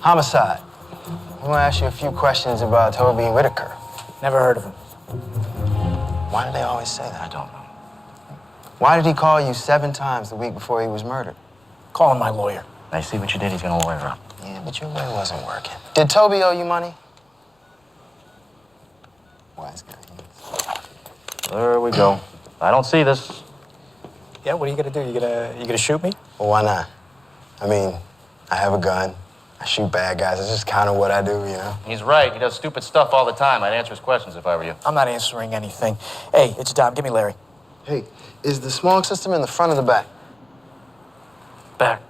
Homicide. I want to ask you a few questions about Toby Whitaker. Never heard of him. Why do they always say that? I don't know. Why did he call you 7 times the week before he was murdered? Calling my lawyer. I see what you did. He's gonna lawyer up. Yeah, but your way wasn't working. Did Toby owe you money? Wise guy. There we go. I don't see this. Yeah, what are you gonna do? You gonna shoot me? Well, why not? I mean, I have a gun. I shoot bad guys. It's just kind of what I do, you know? He's right. He does stupid stuff all the time. I'd answer his questions if I were you. I'm not answering anything. Hey, it's Dom. Give me Larry. Hey, is the smog system in the front or the back? Back.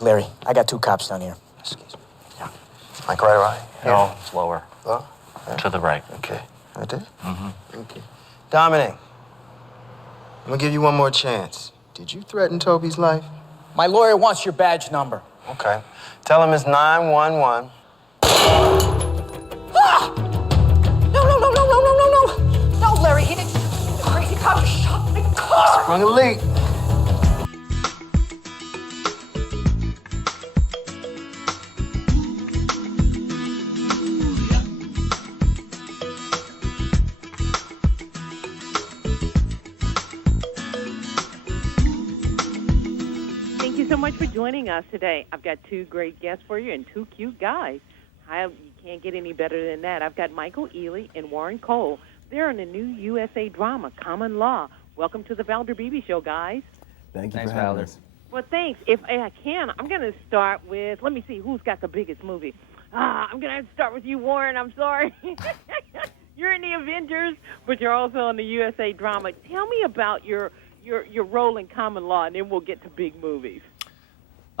Larry, I got 2 cops down here. Excuse me. Yeah. Like right around here? No, it's lower. Oh, yeah. To the right. Okay. I did? Mm-hmm. Okay. Dominic, I'm gonna give you one more chance. Did you threaten Toby's life? My lawyer wants your badge number. Okay. Tell him it's 911. Ah! No, Larry, he didn't. The crazy cop just shot my car. Sprung a leak. Thank you so much for joining us today. I've got 2 great guests for you and 2 cute guys. You can't get any better than that. I've got Michael Ealy and Warren Kole. They're in a new USA drama, Common Law. Welcome to the Valder Beebe Show, guys. Thanks for having us. Well, thanks. If I can, I'm going to start with, let me see, who's got the biggest movie? I'm going to have to start with you, Warren. I'm sorry. You're in the Avengers, but you're also in the USA drama. Tell me about your role in Common Law, and then we'll get to big movies.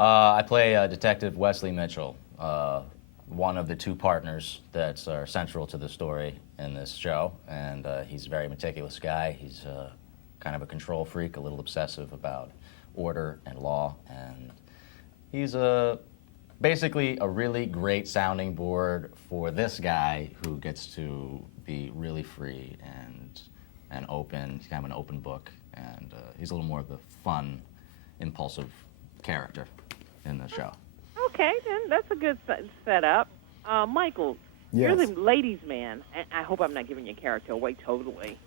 I play Detective Wesley Mitchell, one of the 2 partners that are central to the story in this show, and he's a very meticulous guy. He's kind of a control freak, a little obsessive about order and law, and he's basically a really great sounding board for this guy who gets to be really free and open. He's kind of an open book, and he's a little more of the fun, impulsive character in the show. Okay, then that's a good setup. Michael, Yes. you're the ladies' man. And I hope I'm not giving your character away totally.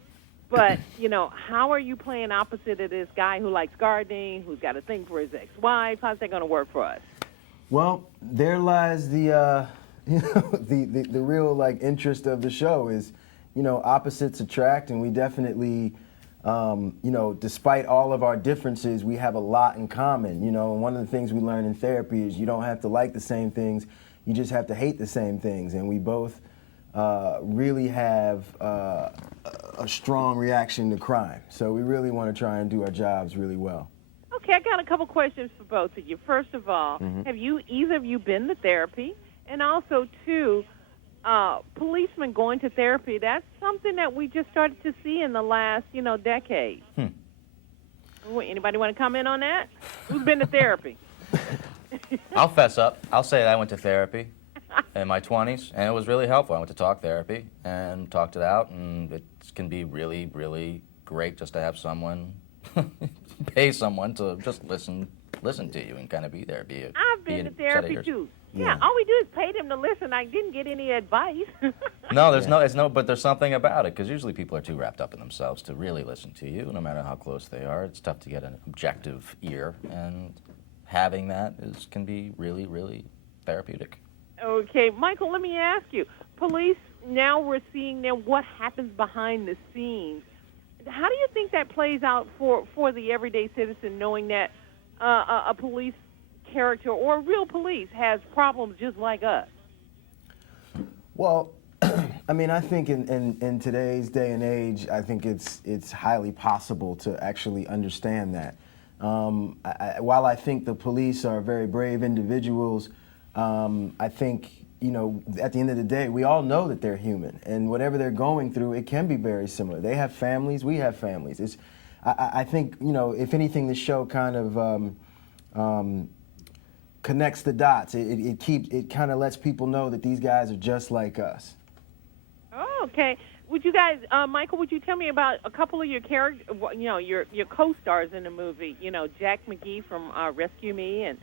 But, how are you playing opposite of this guy who likes gardening, who's got a thing for his ex-wife? How's that going to work for us? Well, there lies the the real interest of the show is, opposites attract, and we definitely, despite all of our differences, we have a lot in common. And one of the things we learn in therapy is you don't have to like the same things, you just have to hate the same things, and we both really have a strong reaction to crime. So we really want to try and do our jobs really well. Okay, I got a couple questions for both of you. First of all, have either of you been to therapy? And also, 2, policemen going to therapy, that's something that we just started to see in the last, decade. Anybody want to comment on that? Who's been to therapy? I'll fess up. I'll say that I went to therapy in my 20s, and it was really helpful. I went to talk therapy and talked it out, and it can be really, really great just to have someone, pay someone to just listen to you and kind of be there. I've been to therapy too. Yeah, all we do is pay them to listen. I didn't get any advice. No, but there's something about it, because usually people are too wrapped up in themselves to really listen to you, no matter how close they are. It's tough to get an objective ear, and having that can be really, really therapeutic. Okay, Michael, let me ask you. Police, now we're seeing now what happens behind the scenes. How do you think that plays out for the everyday citizen, knowing that a police character or real police has problems just like us? Well, I mean, I think in today's day and age, I think it's highly possible to actually understand that. While I think the police are very brave individuals, I think, at the end of the day, we all know that they're human, and whatever they're going through, it can be very similar. They have families, we have families. I think, if anything, the show kind of connects the dots. It kind of lets people know that these guys are just like us. Oh, okay. Would you guys, Michael, would you tell me about a couple of your characters, your co-stars in the movie? Jack McGee from Rescue Me and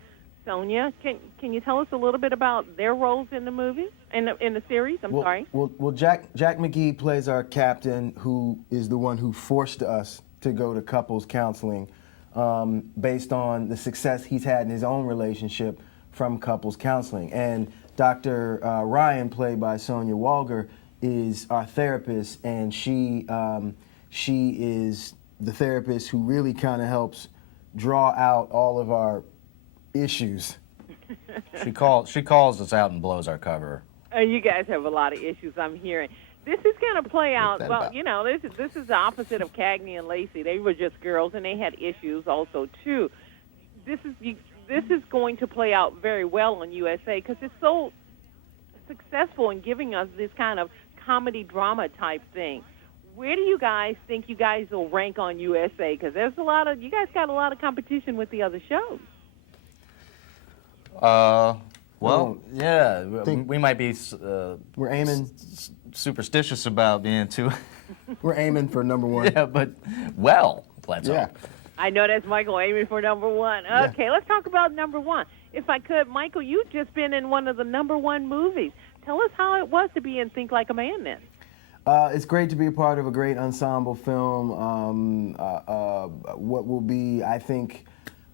Sonia. Can you tell us a little bit about their roles in the movie, in the series? I'm sorry. Well, Jack McGee plays our captain, who is the one who forced us to go to couples counseling, based on the success he's had in his own relationship from couples counseling. And Dr. Ryan, played by Sonia Walger, is our therapist, and she is the therapist who really kind of helps draw out all of our issues. She calls us out and blows our cover. You guys have a lot of issues, I'm hearing. This is going to play out, well, about? you know, this is the opposite of Cagney and Lacey. They were just girls, and they had issues also, too. This is going to play out very well on USA because it's so successful in giving us this kind of comedy drama type thing. Where do you guys think you guys will rank on USA? Because you guys got a lot of competition with the other shows. Well, yeah, we might be We're aiming. Superstitious about being too. We're aiming for #1. Yeah, but let's Yeah. hope. I know that's Michael aiming for #1. Okay, let's talk about #1. If I could, Michael, you've just been in one of the #1 movies. Tell us how it was to be in Think Like a Man then. It's great to be a part of a great ensemble film. What will be, I think,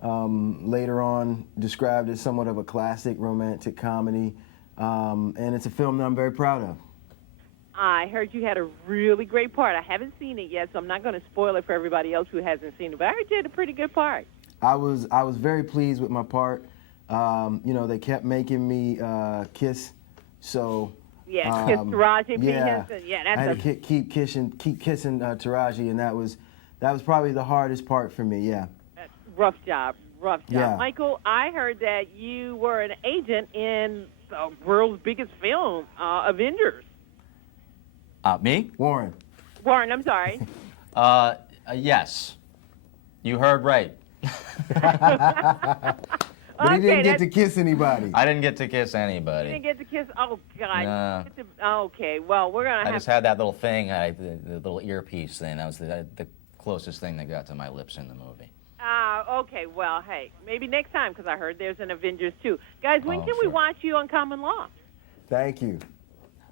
later on described as somewhat of a classic romantic comedy. And it's a film that I'm very proud of. I heard you had a really great part. I haven't seen it yet, so I'm not going to spoil it for everybody else who hasn't seen it, but I heard you had a pretty good part. I was very pleased with my part. They kept making me kiss, so yeah, kiss Taraji P. yeah, Henson. Yeah, that's I had to keep kissing Taraji, and that was probably the hardest part for me. Yeah. Rough job. Yeah. Michael, I heard that you were an agent in the world's biggest film, Avengers. Me? Warren. I'm sorry. Yes. You heard right. But he didn't get to kiss anybody. I didn't get to kiss You anybody. didn't get to kiss. Oh God. No. Okay. Well, we're gonna I have. just had that little thing, the little earpiece thing. That was the closest thing that got to my lips in the movie. Okay. Well, hey, maybe next time because I heard there's an Avengers 2. Guys, when can we Sure. watch you on Common Law? Thank you.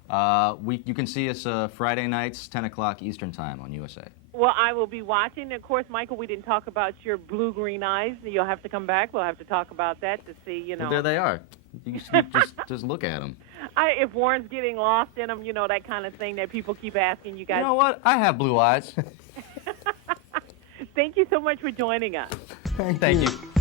You can see us Friday nights, 10 o'clock Eastern Time on USA. Well, I will be watching. Of course, Michael, we didn't talk about your blue-green eyes. You'll have to come back. We'll have to talk about that to see, Well, there they are. You just look at them. If Warren's getting lost in them, that kind of thing that people keep asking you guys. You know what? I have blue eyes. Thank you so much for joining us. Thank you.